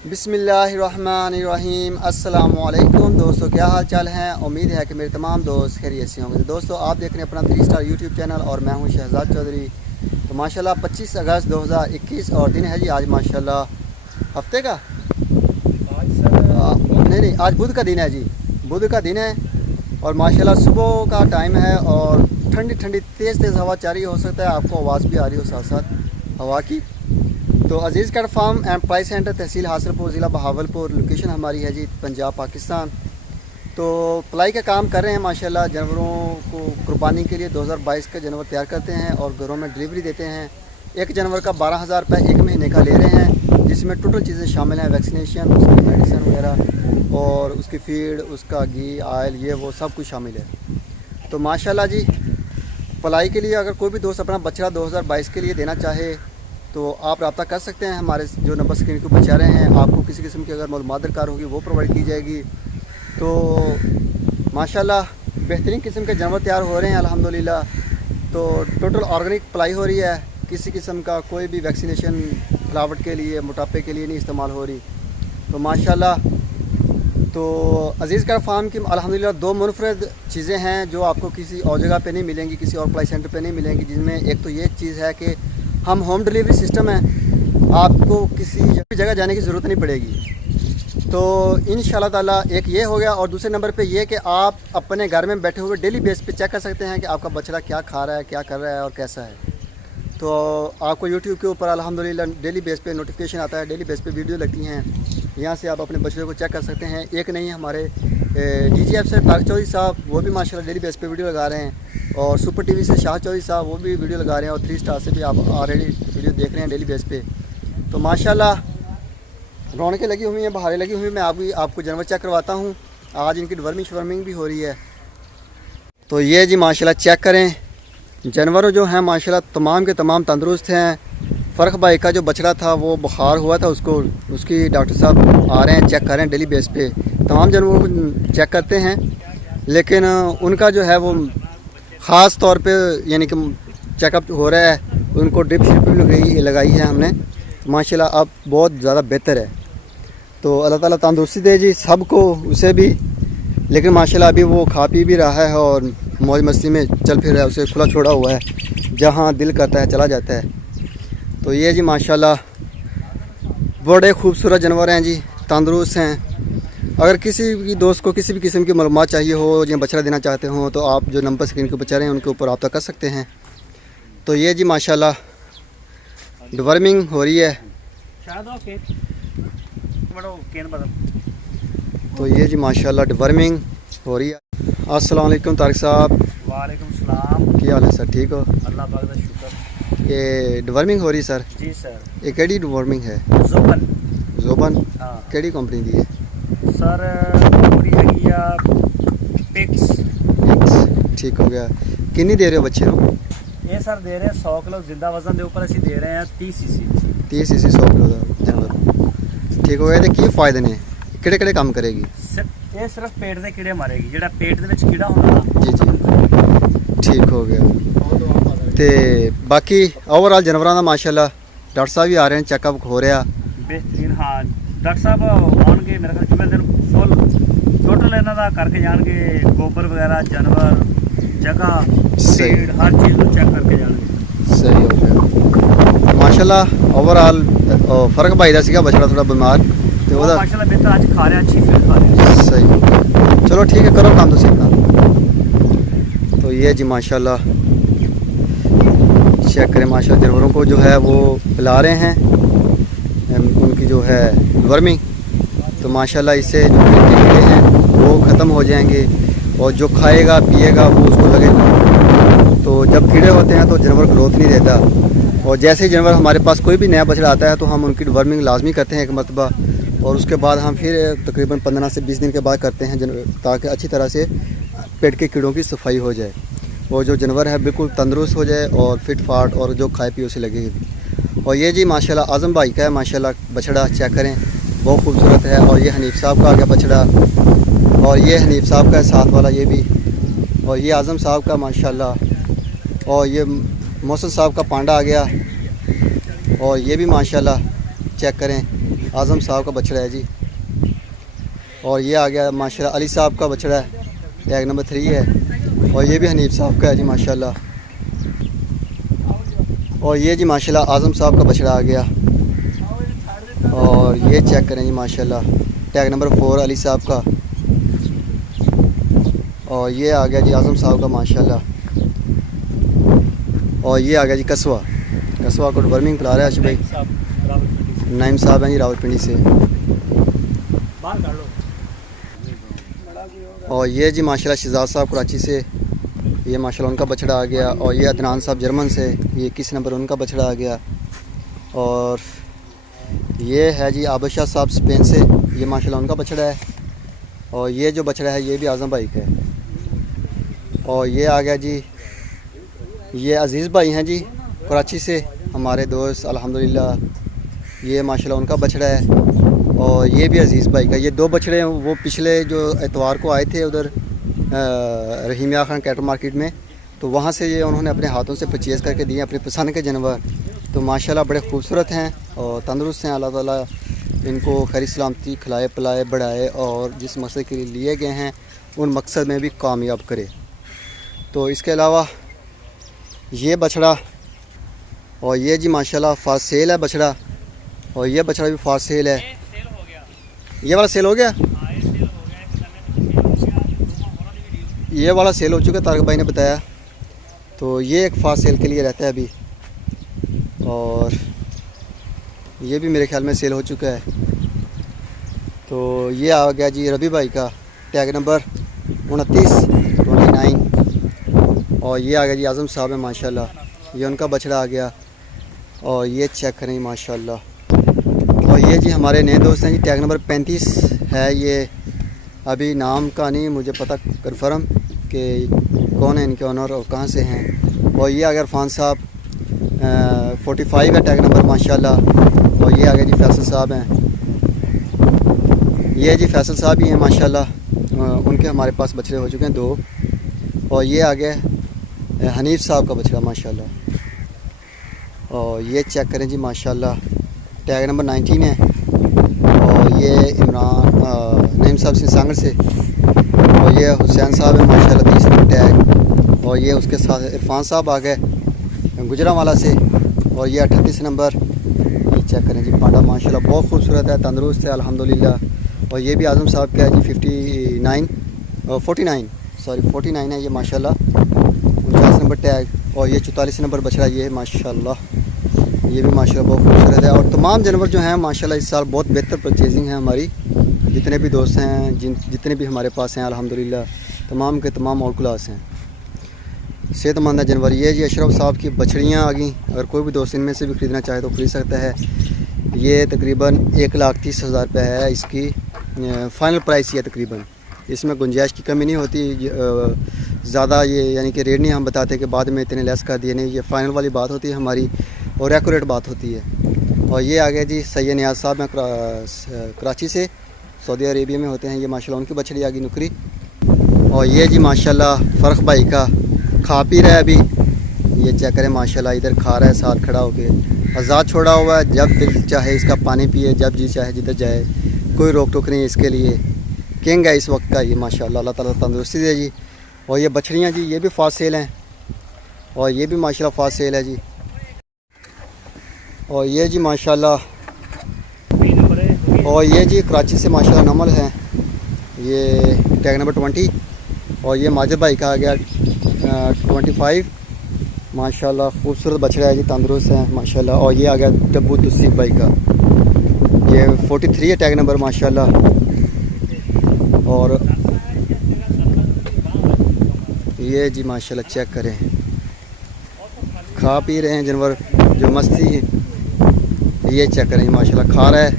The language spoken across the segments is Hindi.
बिस्मिल्लाहिर्रहमानिर्रहीम। अस्सलामुअलैकुम दोस्तों, क्या हाल चाल हैं। उम्मीद है कि मेरे तमाम दोस्त खैरियत से होंगे। दोस्तों, आप देख रहे हैं अपना 3 स्टार यूट्यूब चैनल और मैं हूं शहजाद चौधरी। तो माशाल्लाह 25 अगस्त 2021 और दिन है जी आज माशाल्लाह हफ्ते का नहीं, आज बुध का दिन है जी। बुध का दिन है और माशाल्लाह सुबह का टाइम है और ठंडी ठंडी तेज़ तेज़ हवा चारी हो सकता है, आपको आवाज़ भी आ रही हो साथ साथ हवा की। तो Aziz cat farm and price centre, तहसील हासिलपुर, ज़िला बहावलपुर, लोकेशन हमारी है जी पंजाब पाकिस्तान। तो पलाई का काम कर रहे हैं माशाल्लाह। जानवरों को कुर्बानी के लिए 2022 का जानवर तैयार करते हैं और घरों में डिलीवरी देते हैं। एक जानवर का 12,000 रुपये एक महीने का ले रहे हैं, जिसमें टोटल चीज़ें शामिल हैं, वैक्सीनेशन, उसकी मेडिसिन वगैरह और उसकी फीड, उसका घी, आयल, ये वो सब कुछ शामिल है। तो माशाल्लाह जी, पलाई के लिए अगर कोई भी दोस्त अपना बछड़ा 2022 के लिए देना चाहे तो आप रब्ता कर सकते हैं। हमारे जो नंबर स्क्रीन के ऊपर जा रहे हैं, आपको किसी किस्म की अगर मालूमात दरकार होगी वो प्रोवाइड की जाएगी। तो माशाल्लाह बेहतरीन किस्म के जानवर तैयार हो रहे हैं अल्हम्दुलिल्लाह। तो टोटल ऑर्गेनिक पलाई हो रही है, किसी किस्म का कोई भी वैक्सीनेशन फ्लावट के लिए, मोटापे के लिए नहीं इस्तेमाल हो रही। तो माशाल्लाह, तो अजीज़ कैट फार्म की अल्हम्दुलिल्लाह 2 मुनफरद चीज़ें हैं जो आपको किसी और जगह पे नहीं मिलेंगी, किसी और पलाई सेंटर पे नहीं मिलेंगी। जिनमें एक तो ये चीज़ है कि हम होम डिलीवरी सिस्टम है, आपको किसी जगह जाने की ज़रूरत नहीं पड़ेगी। तो इंशाल्लाह ताला एक ये हो गया। और दूसरे नंबर पे ये कि आप अपने घर में बैठे हुए डेली बेस पे चेक कर सकते हैं कि आपका बछड़ा क्या खा रहा है, क्या कर रहा है और कैसा है। तो आपको यूट्यूब के ऊपर अल्हम्दुलिल्लाह डेली बेस पे नोटिफिकेशन आता है, डेली बेस पे वीडियो लगती हैं, यहाँ से आप अपने बछड़े को चेक कर सकते हैं। एक नहीं, हमारे DGF से तारिक चौधरी साहब वो भी माशाल्लाह डेली बेस पे वीडियो लगा रहे हैं, और सुपर टीवी से शाह चौधरी साहब वो भी वीडियो लगा रहे हैं, और 3 स्टार से भी आप ऑलरेडी वीडियो देख रहे हैं डेली बेस पे। तो माशाल्लाह रौनकें लगी हुई हैं, बहारें लगी हुई हैं। मैं आपको जानवर चेक करवाता हूँ। आज इनकी वर्मिंग भी हो रही है। तो ये जी माशाल्लाह चेक करें, जानवर जो हैं माशाल्लाह तमाम के तमाम तंदुरुस्त हैं। फ़र्क भाई का जो बछड़ा था वो बुखार हुआ था, उसकी डॉक्टर साहब आ रहे हैं, चेक कर रहे हैं डेली बेस पे। तमाम जानवरों को चेक करते हैं, लेकिन उनका जो है वो ख़ास तौर पे यानी कि चेकअप हो रहा है। उनको ड्रिप शिप भी लगाई है हमने, माशाल्लाह अब बहुत ज़्यादा बेहतर है। तो अल्लाह ताला तंदुरुस्ती दे जी सबको, उसे भी। लेकिन माशाल्लाह अभी वो खा पी भी रहा है और मौज मस्ती में चल फिर रहा है, उसे खुला छोड़ा हुआ है, जहाँ दिल करता है चला जाता है। तो ये जी माशाल्लाह बड़े खूबसूरत जानवर हैं जी, तंदुरुस्त हैं। अगर किसी भी दोस्त को किसी भी किस्म की मालूमात चाहिए हो या बछड़ा देना चाहते हो तो आप जो नंबर स्क्रीन के ऊपर चल रहे हैं उनके ऊपर रब्ता कर सकते हैं। तो ये जी माशाल्लाह डिवर्मिंग हो रही है। तो ये जी माशाल्लाह डिवर्मिंग हो रही है। अस्सलाम वालेकुम तारिक साहब। वालेकुम सलाम। क्या हाल है सर, ठीक हो? अल्लाह पाक दा शुक्र। ये डिवर्मिंग हो रही सर? जी सर। ये केड़ी डिवर्मिंग है? जोबन हाँ केड़ी कंपनी दी है सर? कंपनी हैगी आ पिक्स। ठीक हो गया। किन्नी दे रहे हो बच्चे को? ये सर दे रहे हैं 100 किलो जिंदा वजन के ऊपर, ਅਸੀਂ दे रहे हैं 30 सीसी 100 किलो ਦਾ जानवर। ठीक हो गया। तो की फायदे ने, ਕਿਹੜੇ ਕੰਮ ਕਰੇਗੀ? ਇਹ ਸਿਰਫ ਪੇਟ ਦੇ ਕੀੜੇ ਮਾਰੇਗੀ, ਜਿਹੜਾ ਪੇਟ ਦੇ ਵਿੱਚ ਕੀੜਾ ਹੁੰਦਾ ਨਾ। ਜੀ ਜੀ, ਠੀਕ ਹੋ ਗਿਆ। ਤੇ ਬਾਕੀ ਓਵਰਆਲ ਜਾਨਵਰਾਂ ਦਾ ਮਾਸ਼ਾਅੱਲਾ ਡਾਕਟਰ ਸਾਹਿਬ ਵੀ ਆ ਰਹੇ ਨੇ, ਚੈੱਕਅਪ ਹੋ ਰਿਹਾ ਬਿਹਤਰੀਨ। ਹਾਂ ਡਾਕਟਰ ਸਾਹਿਬ ਆਉਣਗੇ ਮੇਰੇ ਖਿਆਲ ਜਿਵੇਂ ਦਿਨ ਫੁੱਲ ਟੋਟਲ ਇਹਨਾਂ ਦਾ ਕਰਕੇ ਜਾਣਗੇ, ਗੋਬਰ ਵਗੈਰਾ, ਜਾਨਵਰ, ਜਗ੍ਹਾ, ਫੀਡ, ਹਰ ਚੀਜ਼ ਨੂੰ ਚੈੱਕ ਕਰਕੇ ਜਾਣਗੇ। ਸਹੀ ਹੋ ਗਿਆ ਮਾਸ਼ਾਅੱਲਾ। ਓਵਰਆਲ ਫਰਕ ਭਾਈ ਦਾ ਸੀਗਾ ਬਛੜਾ ਥੋੜਾ ਬਿਮਾਰ, ਤੇ ਉਹਦਾ माशाल्लाह बेहतर आज खा रहा है, अच्छी फीड खा रहा है। सही, चलो ठीक है, करो काम तुम अपना। तो ये जी माशाल्लाह चेक करें, माशाल्लाह जानवरों को जो है वो पिला रहे हैं उनकी जो है वर्मिंग। तो माशाल्लाह इससे जो कीड़े हैं वो ख़त्म हो जाएंगे और जो खाएगा पिएगा वो उसको लगेगा। तो जब कीड़े होते हैं तो जानवर ग्रोथ नहीं देता, और जैसे ही जानवर हमारे पास कोई भी नया बछड़ा आता है तो हम उनकी वर्मिंग लाजमी करते हैं एक मरतबा, और उसके बाद हम फिर तकरीबन 15 से 20 दिन के बाद करते हैं, ताकि अच्छी तरह से पेट के कीड़ों की सफाई हो जाए और जो जानवर है बिल्कुल तंदुरुस्त हो जाए और फिट फाट और जो खाए पिए उसे लगेगी। और ये जी माशाल्लाह आज़म भाई का है माशाल्लाह बछड़ा, चेक करें बहुत खूबसूरत है। और ये हनीफ साहब का आ गया बछड़ा, और ये हनीफ साहब का है साथ वाला ये भी, और ये आज़म साहब का माशाल्लाह, और ये मोहसिन साहब का पांडा आ गया, और ये भी माशाल्लाह चेक करें आज़म साहब का बछड़ा है जी। और ये आ गया माशाल्लाह अली साहब का बछड़ा है, टैग नंबर 3 है। और ये भी हनीफ साहब का है जी माशाल्लाह। और ये जी माशाल्लाह आज़म साहब का बछड़ा आ गया। और ये चेक करें जी माशाल्लाह टैग नंबर 4 अली साहब का। और ये आ गया जी आज़म साहब का माशाल्लाह। और ये आ गया जी कस्बा को वर्मिंग पिला रहा है आशिफ भाई। नाइम साहब हैं जी रावलपिंडी से। और ये जी माशाल्लाह शहजाद साहब कराची से, ये माशाल्लाह उनका बछड़ा आ गया। और ये अदनान साहब जर्मन से, ये 21 नंबर उनका बछड़ा आ गया। और ये है जी आबशाह साहब स्पेन से, ये माशाल्लाह उनका बछड़ा है। और ये जो बछड़ा है ये भी आज़म भाई का है। और ये आ गया जी, ये अज़ीज़ भाई हैं जी कराची से, हमारे दोस्त अल्हम्दुलिल्लाह। ये माशाल्लाह उनका बछड़ा है। और ये भी अज़ीज़ भाई का। ये 2 बछड़े हैं, वो पिछले जो एतवार को आए थे उधर रहीमिया खान कैटल मार्केट में, तो वहाँ से ये उन्होंने अपने हाथों से परचेज़ करके दिए अपनी पसंद के जानवर। तो माशाल्लाह बड़े खूबसूरत हैं और तंदुरुस्त हैं। अल्लाह ताला इनको खैर सलामती खिलाए पिलाए बढ़ाए और जिस मकसद के लिए लिए गए हैं उन मकसद में भी कामयाब करे। तो इसके अलावा ये बछड़ा, और ये जी माशाल्लाह फार सेल है बछड़ा। और ये बछड़ा भी फार सेल है। ये वाला सेल हो गया, ये वाला सेल हो चुका तारक भाई ने बताया। तो ये एक फार सेल के लिए रहता है अभी। और ये भी मेरे ख्याल में सेल हो चुका है। तो ये आ गया जी रबी भाई का टैग नंबर 29। और ये आ गया जी आज़म साहब है माशाल्लाह, ये उनका बछड़ा आ गया। और ये चेक करें माशाल्लाह। और ये जी हमारे नए दोस्त हैं जी, टैग नंबर 35 है। ये अभी नाम का नहीं मुझे पता कन्फर्म कि कौन है इनके ऑनर और कहाँ से हैं। और ये आ गया इरफान साहब 45 है टैग नंबर माशाल्लाह। और ये आ गया जी फैसल साहब हैं, ये जी फैसल साहब ही हैं माशाल्लाह। उनके हमारे पास बछड़े हो चुके हैं 2। और ये आ गया हनीफ साहब का बछड़ा माशाल्लाह। और ये चेक करें जी माशाल्लाह टैग नंबर 19 है। और ये इमरान नईम साहब से सांगड़ से। और ये हुसैन साहब है माशाल्लाह 30 नंबर टैग। और ये उसके साथ इरफान साहब आ गए गुजरांवाला से। और ये 38 नंबर, ये चेक करें जी पांडा माशाल्लाह बहुत खूबसूरत है, तंदुरुस्त है अल्हम्दुलिल्लाह। और ये भी आज़म साहब का है जी 49 है ये माशाल्लाह 49 नंबर टैग। और ये 44 नंबर बछड़ा ये है माशाल्लाह, ये भी माशाल्लाह बहुत खूबसूरत है। और तमाम जानवर जो हैं माशाल्लाह इस साल बहुत बेहतर परचेजिंग है हमारी। जितने भी दोस्त हैं जितने भी हमारे पास हैं अल्हम्दुलिल्लाह तमाम के तमाम ऑल क्लास हैं, सेहतमंद है जानवर। ये जी अशरफ साहब की बछड़ियाँ आ गई, अगर कोई भी दोस्त इनमें से भी ख़रीदना चाहे तो ख़रीद सकता है। ये तकरीबन 1,30,000 रुपये है इसकी फ़ाइनल प्राइस। ये तकरीबन इसमें गुंजाइश की कमी नहीं होती ज़्यादा, ये यानी कि रेट नहीं हम बताते कि बाद में इतने लेस कर दिए, नहीं, ये फ़ाइनल वाली बात होती है हमारी और एक्यूरेट बात होती है। और ये आ गया जी सैयद नियाज़ साहब हैं कराची से, सऊदी अरेबिया में होते हैं। ये माशाल्लाह उनकी बछड़ी आ गई नुकरी। और ये जी माशाल्लाह फ़र्क भाई का खा पी रहा है अभी, ये चेक करें माशाल्लाह इधर खा रहा है साथ खड़ा होके, आज़ाद छोड़ा हुआ है, जब दिल चाहे इसका पानी पिए, जब जी चाहे जिधर जाए, कोई रोक टोक नहीं इसके लिए। किंग है इस वक्त का ये माशाल्लाह, अल्लाह ताला तंदुरुस्ती दे जी। और ये बछड़ियाँ जी ये भी फास्ट सेल हैं। और ये भी माशाल्लाह फास्ट सेल है जी। और ये जी माशाल्लाह, और ये जी कराची से माशाल्लाह नमल है, ये टैग नंबर 20। और ये माजिद भाई का आ गया 25 माशाल्लाह, खूबसूरत बछड़ा है जी, तंदुरुस्त है माशाल्लाह। और ये आ गया डब्बू तुसीफ भाई का, ये 43 है टैग नंबर माशाल्लाह। और ये जी माशाल्लाह चेक करें खा पी रहे हैं जानवर जो मस्ती है, ये चेक करें माशाल्लाह खा रहा है,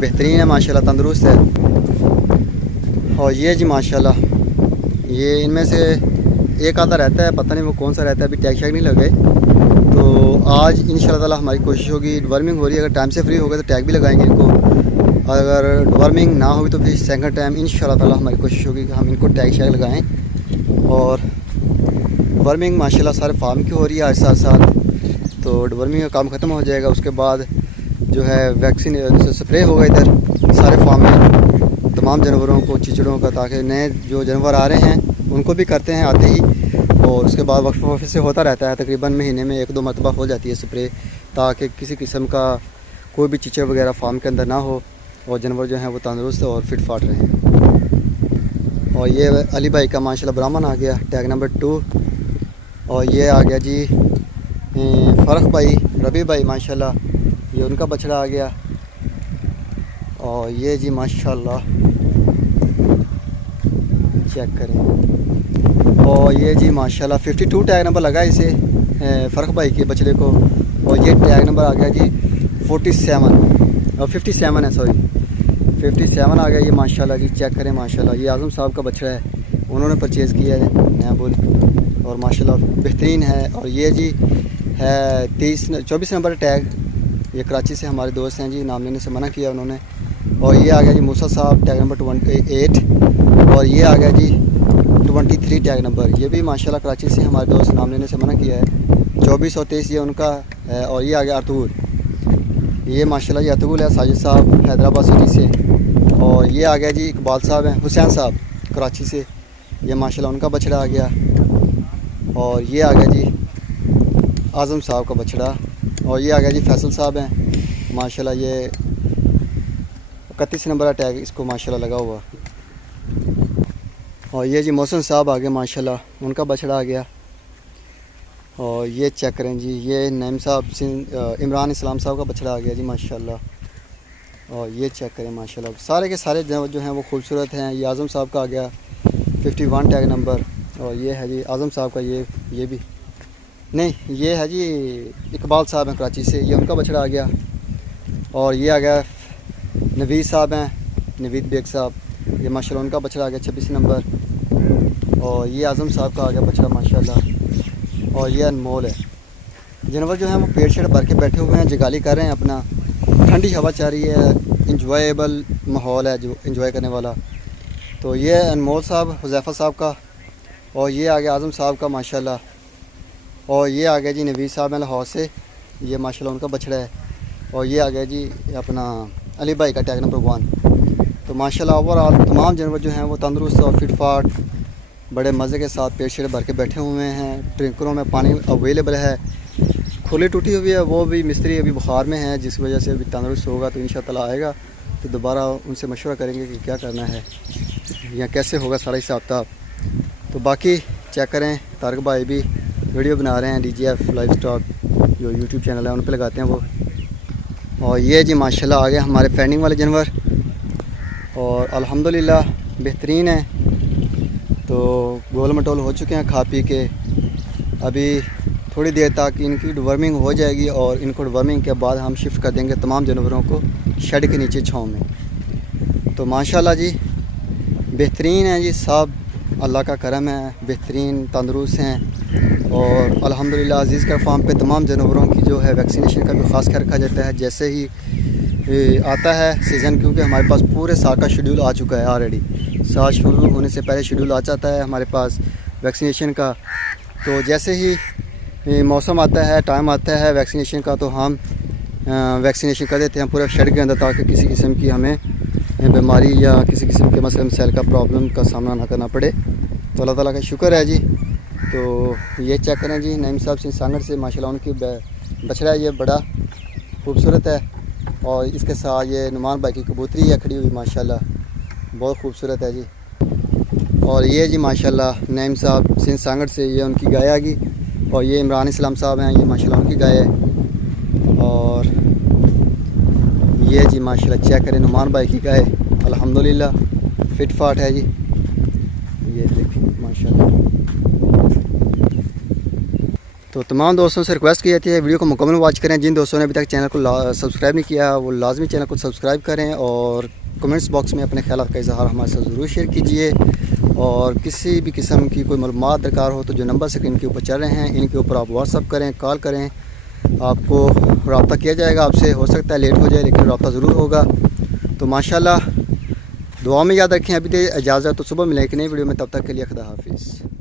बेहतरीन है माशाल्लाह, तंदुरुस्त है। और ये जी माशाल्लाह ये इनमें से एक आधा रहता है, पता नहीं वो कौन सा रहता है, अभी टैग शैग नहीं लगे। तो आज इंशाल्लाह ताला हमारी कोशिश होगी, वर्मिंग हो रही है, अगर टाइम से फ्री हो गए तो टैग भी लगाएंगे इनको, अगर वर्मिंग ना होगी तो फिर सेकंड टाइम इंशाल्लाह ताला हमारी कोशिश होगी कि हम इनको टैग शैग लगाएं। और वर्मिंग माशाल्लाह सारे फार्म की हो रही है आज साथ साथ, तो वर्मिंग का काम ख़त्म हो जाएगा, उसके बाद जो है वैक्सीन स्प्रे होगा इधर सारे फार्म में तमाम जानवरों को, चिचड़ों का, ताकि नए जो जानवर आ रहे हैं उनको भी करते हैं आते ही, और उसके बाद वक्फे से होता रहता है। तकरीबन महीने में 1-2 मरतबा हो जाती है स्प्रे, ताकि किसी किस्म का कोई भी चिचड़ वगैरह फार्म के अंदर ना हो और जानवर जो हैं वो तंदुरुस्त और फिट फाट रहें। और ये अली भाई का माशाल्लाह ब्राह्मण आ गया, टैग नंबर 2। और ये आ गया जी फ़र्क भाई, रबी भाई माशाल्लाह, ये उनका बछड़ा आ गया। और ये जी माशाल्लाह चेक करें। और ये जी माशाल्लाह 52 टैग नंबर लगा इसे फ़र्क भाई के बछड़े को। और ये टैग नंबर आ गया जी 57 है, सॉरी 57 आ गया ये माशाल्लाह जी। चेक करें माशाल्लाह, ये आज़म साहब का बछड़ा है, उन्होंने परचेज़ किया है नया बुल, और माशाल्लाह बेहतरीन है। और ये जी है 24 नंबर टैग, ये कराची से हमारे दोस्त हैं जी, नाम लेने से मना किया उन्होंने। और ये आ गया जी मूसा साहब टैग नंबर 28। और ये आ गया जी 23 टैग नंबर, ये भी माशाल्लाह कराची से हमारे दोस्त, नाम लेने से मना किया है। 24 और 23 ये उनका है। और ये आ गया अतुल, ये माशाल्लाह ये अतुल है, साजिद साहब हैदराबाद सिटी से। और ये आ गया जी इकबाल साहब हैं, हुसैन साहब कराची से, ये माशाल्लाह उनका बछड़ा आ गया। और ये आ गया जी आज़म साहब का बछड़ा। और ये आ गया जी फैसल साहब हैं माशाल्लाह, ये 31 नंबर टैग इसको माशाल्लाह लगा हुआ। और ये जी मोहसिन साहब आ गए माशाल्लाह, उनका बछड़ा आ गया। और ये चेक करें जी, ये नईम साहब इमरान इस्लाम साहब का बछड़ा आ गया जी माशाल्लाह। और ये चेक करें माशाल्लाह, सारे के सारे जो हैं वो खूबसूरत हैं। ये आज़म साहब का आ गया 51 टैग नंबर। और ये है जी आज़म साहब का, ये भी नहीं, ये है जी इकबाल साहब हैं कराची से, ये उनका बछड़ा आ गया। और ये आ गया नवीद साहब हैं, नवीद बेग साहब, ये माशाल्लाह उनका बछड़ा आ गया 26 नंबर। और ये आज़म साहब का आ गया बछड़ा माशाल्लाह। और ये अनमोल है। जानवर जो हैं वो पेड़ शेड़ भर के बैठे हुए हैं, जगाली कर रहे हैं अपना, ठंडी हवा चाह रही है, इंजॉयबल माहौल है जो इंजॉय करने वाला। तो ये अनमोल साहब हुज़ैफ़ा साहब का। और ये आ गया आज़म साहब का माशाल्लाह। और ये आ गया जी नवीद साहब हैं लाहौर से, ये माशाल्लाह उनका बछड़ा है। और ये आ गया जी अपना अली भाई का टैग नंबर 1। तो माशाल्लाह ओवरऑल तमाम जानवर जो हैं वो तंदुरुस्त और फिट फाट बड़े मज़े के साथ पेड़ शेड़ भर के बैठे हुए हैं। ट्रिंकरों में पानी अवेलेबल है, खुली टूटी हुई है, वो भी मिस्त्री अभी बुखार में है, जिस वजह से अभी तंदुरुस्त होगा तो इंशाअल्लाह आएगा तो दोबारा उनसे मशवरा करेंगे कि क्या करना है या कैसे होगा सारा हिसाब किताब। तो बाकी चेक करें, तारक भाई भी वीडियो बना रहे हैं, DGF लाइव स्टॉक जो यूट्यूब चैनल है उन पे लगाते हैं वो। और ये जी माशाल्लाह आ गए हमारे फैंडिंग वाले जानवर, और अल्हम्दुलिल्लाह बेहतरीन है। तो गोल मटोल हो चुके हैं खा पी के, अभी थोड़ी देर तक इनकी डिवर्मिंग हो जाएगी, और इनको डिवर्मिंग के बाद हम शिफ्ट कर देंगे तमाम जानवरों को शेड के नीचे छाँव में। तो माशाल्लाह जी बेहतरीन है जी, सब अल्लाह का करम है, बेहतरीन तंदुरुस्त हैं। और अल्हम्दुलिल्लाह अज़ीज़ का फार्म पे तमाम जानवरों की जो है वैक्सीनेशन का भी ख़ास ख्याल रखा जाता है जैसे ही आता है सीज़न, क्योंकि हमारे पास पूरे साल का शेड्यूल आ चुका है ऑलरेडी। साल शुरू होने से पहले शेड्यूल आ जाता है हमारे पास वैक्सीनेशन का। तो जैसे ही मौसम आता है, टाइम आता है वैक्सीनेशन का, तो हम वैक्सीनेशन कर देते हैं पूरे शेड के अंदर, ताकि किसी किस्म की हमें बीमारी या किसी किस्म के मसलन सेल का प्रॉब्लम का सामना ना करना पड़े। तो अल्लाह ताला का शुक्र है जी। तो ये चेक करें जी नईम साहब से सांगड़ से माशाल्लाह उनकी बछड़ा है, ये बड़ा खूबसूरत है। और इसके साथ ये नुमान भाई की कबूतरी है खड़ी हुई माशाल्लाह, बहुत खूबसूरत है जी। और ये जी माशाल्लाह नईम साहब सिंध सांगड़ से, ये उनकी गाय आ गई। और ये इमरान इस्लाम साहब हैं, ये माशाल्लाह उनकी गाय है। और ये जी माशाल्लाह चेक करें नुमान भाई की गाय, अल्हम्दुलिल्लाह फिट फाट है जी, ये देखिए माशाल्लाह। तो तमाम दोस्तों से रिक्वेस्ट की जाती है वीडियो को मुकम्मल वॉच करें। जिन दोस्तों ने अभी तक चैनल को सब्सक्राइब नहीं किया वो लाजमी चैनल को सब्सक्राइब करें, और कमेंट्स बॉक्स में अपने ख्यालात का इजहार हमारे साथ ज़रूर शेयर कीजिए। और किसी भी किस्म की कोई मालूमात दरकार हो तो जो नंबर स्क्रीन के ऊपर चल रहे हैं इनके ऊपर आप व्हाट्सअप करें, कॉल करें, आपको रब्ता किया जाएगा आपसे। हो सकता है लेट हो जाए लेकिन रब्ता ज़रूर होगा। तो माशाल्लाह दुआ में याद रखें। अभी तो इजाज़त, तो सुबह मिलें एक नई वीडियो में, तब तक के लिए खुदा हाफिज़।